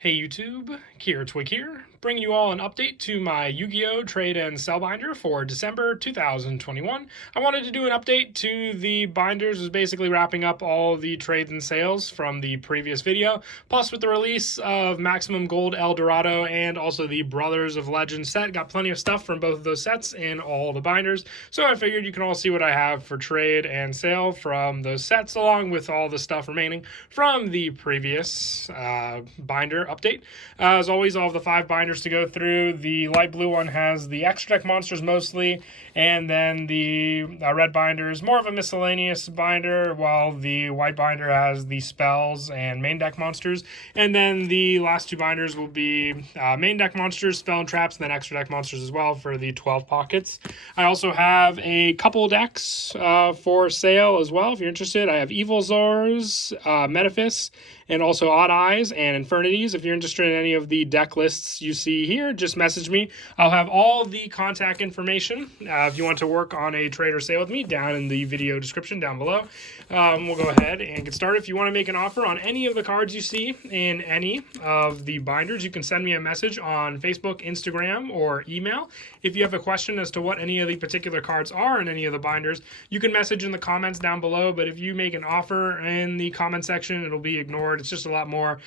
Hey YouTube, Kier Twig here, bringing you all an update to my Yu-Gi-Oh! Trade and Sell binder for December 2021. I wanted to do an update to the binders, was basically wrapping up all the trades and sales from the previous video, plus with the release of Maximum Gold El Dorado and also the Brothers of Legend set. Got plenty of stuff from both of those sets in all the binders, so I figured you can all see what I have for trade and sale from those sets, along with all the stuff remaining from the previous binder update. As always, I'll have the 5 binders to go through. The light blue one has the extra deck monsters mostly, and then the red binder is more of a miscellaneous binder, while the white binder has the spells and main deck monsters. And then the last 2 binders will be main deck monsters, spell and traps, and then extra deck monsters as well for the 12 pockets. I also have a couple decks for sale as well if you're interested. I have Evil Zors, Metaphys, and also Odd Eyes and Infernities. If you're interested in any of the deck lists you see here, just message me. I'll have all the contact information if you want to work on a trade or sale with me down in the video description down below. We'll go ahead and get started. If you want to make an offer on any of the cards you see in any of the binders, you can send me a message on Facebook, Instagram, or email. If you have a question as to what any of the particular cards are in any of the binders, you can message in the comments down below, but if you make an offer in the comment section, it'll be ignored. It's just a lot more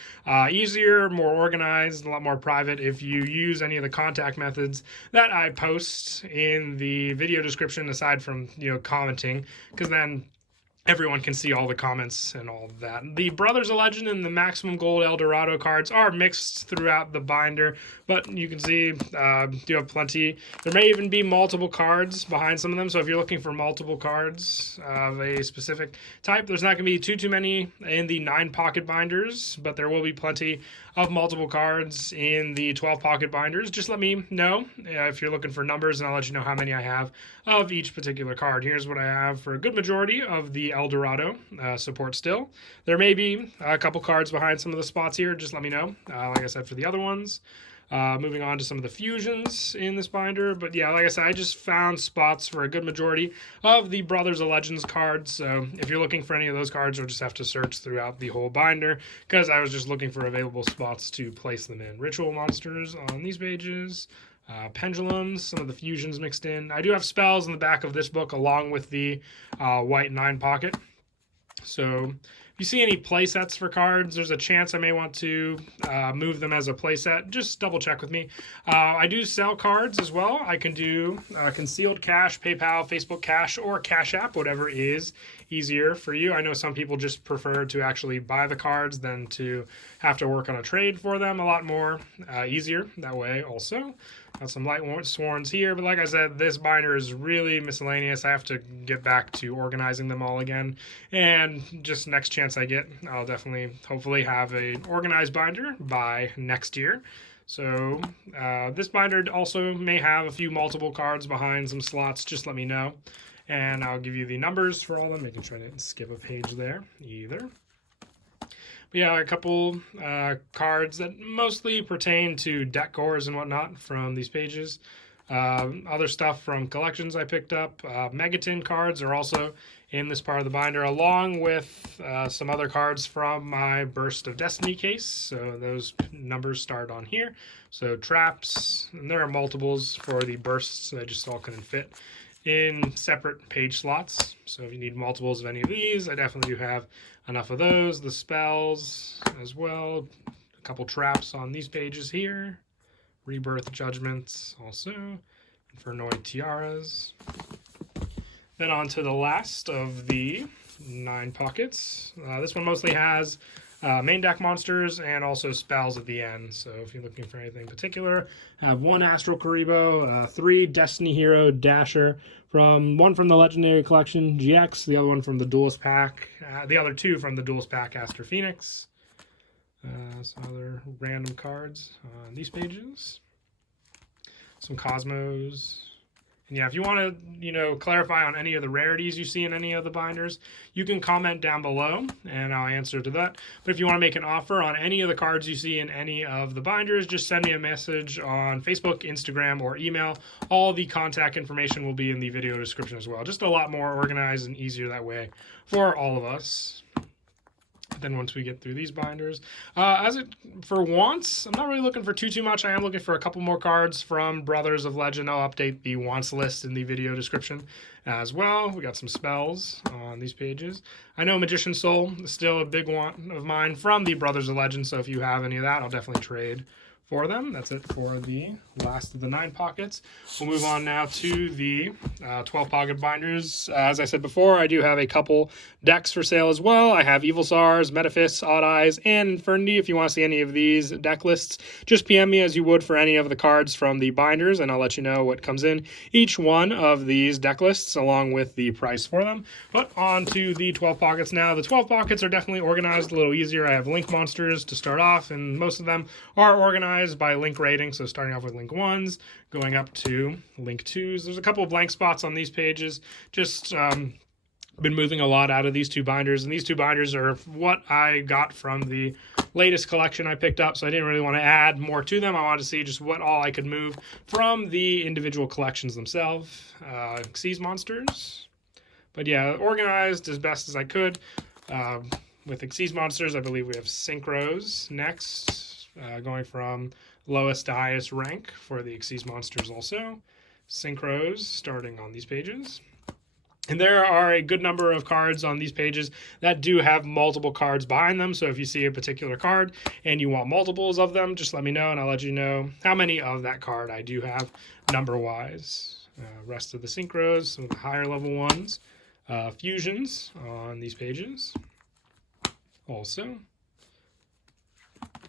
easier, more organized, a lot more private if you use any of the contact methods that I post in the video description, aside from, commenting, because then everyone can see all the comments and all of that. The Brothers of Legend and the Maximum Gold El Dorado cards are mixed throughout the binder, but you can see you have plenty. There may even be multiple cards behind some of them, so if you're looking for multiple cards of a specific type, there's not going to be too many in the 9-pocket binders, but there will be plenty of multiple cards in the 12-pocket binders. Just let me know if you're looking for numbers, and I'll let you know how many I have of each particular card. Here's what I have for a good majority of the El Dorado support still. There may be a couple cards behind some of the spots here. Just let me know. Like I said, for the other ones. Moving on to some of the fusions in this binder. But yeah, like I said, I just found spots for a good majority of the Brothers of Legends cards. So if you're looking for any of those cards, you'll just have to search throughout the whole binder, because I was just looking for available spots to place them in. Ritual monsters on these pages. Pendulums, some of the fusions mixed in. I do have spells in the back of this book along with the white 9-pocket. So if you see any play sets for cards, there's a chance I may want to move them as a play set. Just double check with me. I do sell cards as well. I can do concealed cash, PayPal, Facebook Cash, or Cash App, whatever is easier for you. I know some people just prefer to actually buy the cards than to have to work on a trade for them. A lot more easier that way also. Got some light sworns here, but like I said, this binder is really miscellaneous. I have to get back to organizing them all again, and just next chance I get, I'll definitely hopefully have an organized binder by next year. So this binder also may have a few multiple cards behind some slots. Just let me know, and I'll give you the numbers for all of them. Making sure I didn't skip a page there either. But yeah, a couple cards that mostly pertain to deck cores and whatnot from these pages. Other stuff from collections I picked up. Megaton cards are also in this part of the binder, along with some other cards from my Burst of Destiny case. So those numbers start on here. So traps, and there are multiples for the bursts. They just all couldn't fit in separate page slots. So if you need multiples of any of these, I definitely do have enough of those. The spells as well. A couple traps on these pages here. Rebirth Judgments also. Infernoid Tiaras. Then on to the last of the 9 pockets. This one mostly has main deck monsters and also spells at the end. So if you're looking for anything particular, I have 1 Astral Karibo, 3 Destiny Hero Dasher, one from the Legendary Collection GX, the other one from the Duelist Pack, the other 2 from the Duelist Pack Aster Phoenix. Some other random cards on these pages. Some Cosmos. And yeah, if you want to, clarify on any of the rarities you see in any of the binders, you can comment down below and I'll answer to that. But if you want to make an offer on any of the cards you see in any of the binders, just send me a message on Facebook, Instagram, or email. All the contact information will be in the video description as well. Just a lot more organized and easier that way for all of us. then once we get through these binders, for wants, I'm not really looking for too much. I am looking for a couple more cards from Brothers of Legend. I'll update the wants list in the video description as well. We got some spells on these pages. I know Magician's Soul is still a big want of mine from the Brothers of Legend, so if you have any of that, I'll definitely trade for them. That's it for the last of the 9 pockets. We'll move on now to the 12 pocket binders. As I said before, I do have a couple decks for sale as well. I have Evil Stars, Metaphys, Odd Eyes, and Infernity. If you want to see any of these deck lists, just PM me as you would for any of the cards from the binders, and I'll let you know what comes in each one of these deck lists along with the price for them. But on to the 12 pockets now. The 12 pockets are definitely organized a little easier. I have Link monsters to start off, and most of them are organized by link rating, so starting off with link 1s, going up to link 2s. There's a couple of blank spots on these pages. Just been moving a lot out of these 2 binders, and these 2 binders are what I got from the latest collection I picked up, so I didn't really want to add more to them. I wanted to see just what all I could move from the individual collections themselves. Xyz monsters. But yeah, organized as best as I could. With Xyz monsters, I believe we have Synchros next. Going from lowest to highest rank for the Xyz monsters also. Synchros starting on these pages. And there are a good number of cards on these pages that do have multiple cards behind them. So if you see a particular card and you want multiples of them, just let me know and I'll let you know how many of that card I do have number-wise. Rest of the Synchros, some of the higher level ones. Fusions on these pages also.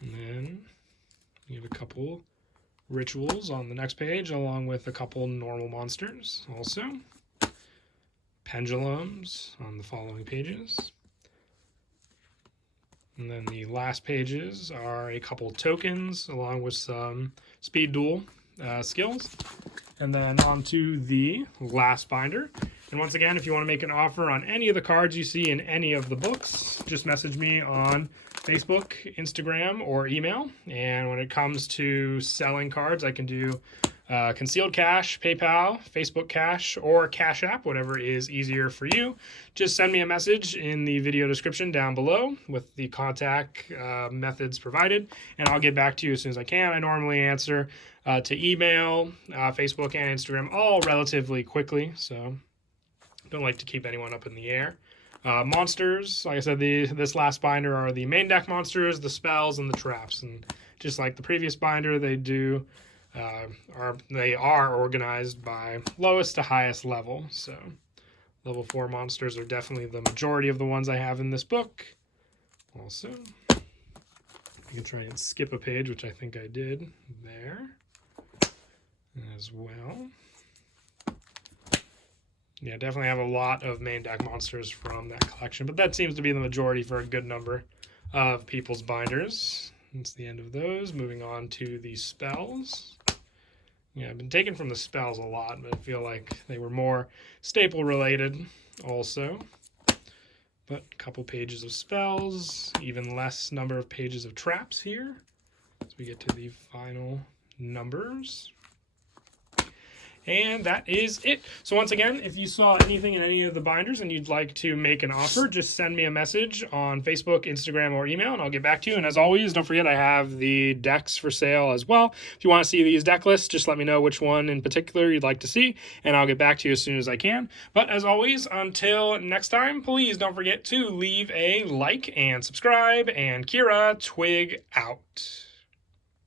And then you have a couple rituals on the next page, along with a couple normal monsters also. Pendulums on the following pages. And then the last pages are a couple tokens, along with some speed duel skills. And then on to the last binder. And once again, if you want to make an offer on any of the cards you see in any of the books, just message me on Facebook, Instagram, or email. And when it comes to selling cards, I can do concealed cash, PayPal, Facebook Cash, or Cash App, whatever is easier for you. Just send me a message in the video description down below with the contact methods provided, and I'll get back to you as soon as I can. I normally answer to email, Facebook, and Instagram all relatively quickly, so don't like to keep anyone up in the air. Monsters, like I said, this last binder are the main deck monsters, the spells, and the traps. And just like the previous binder, they are organized by lowest to highest level. So level 4 monsters are definitely the majority of the ones I have in this book. Also, I can try and skip a page, which I think I did there as well. Yeah, definitely have a lot of main deck monsters from that collection, but that seems to be the majority for a good number of people's binders. That's the end of those. Moving on to the spells. Yeah, I've been taken from the spells a lot, but I feel like they were more staple related also. But a couple pages of spells, even less number of pages of traps here as we get to the final numbers. And that is it. So once again, if you saw anything in any of the binders and you'd like to make an offer, just send me a message on Facebook, Instagram, or email, and I'll get back to you. And as always, don't forget I have the decks for sale as well. If you want to see these deck lists, just let me know which one in particular you'd like to see, and I'll get back to you as soon as I can. But as always, until next time, please don't forget to leave a like and subscribe, and Kira, Twig out.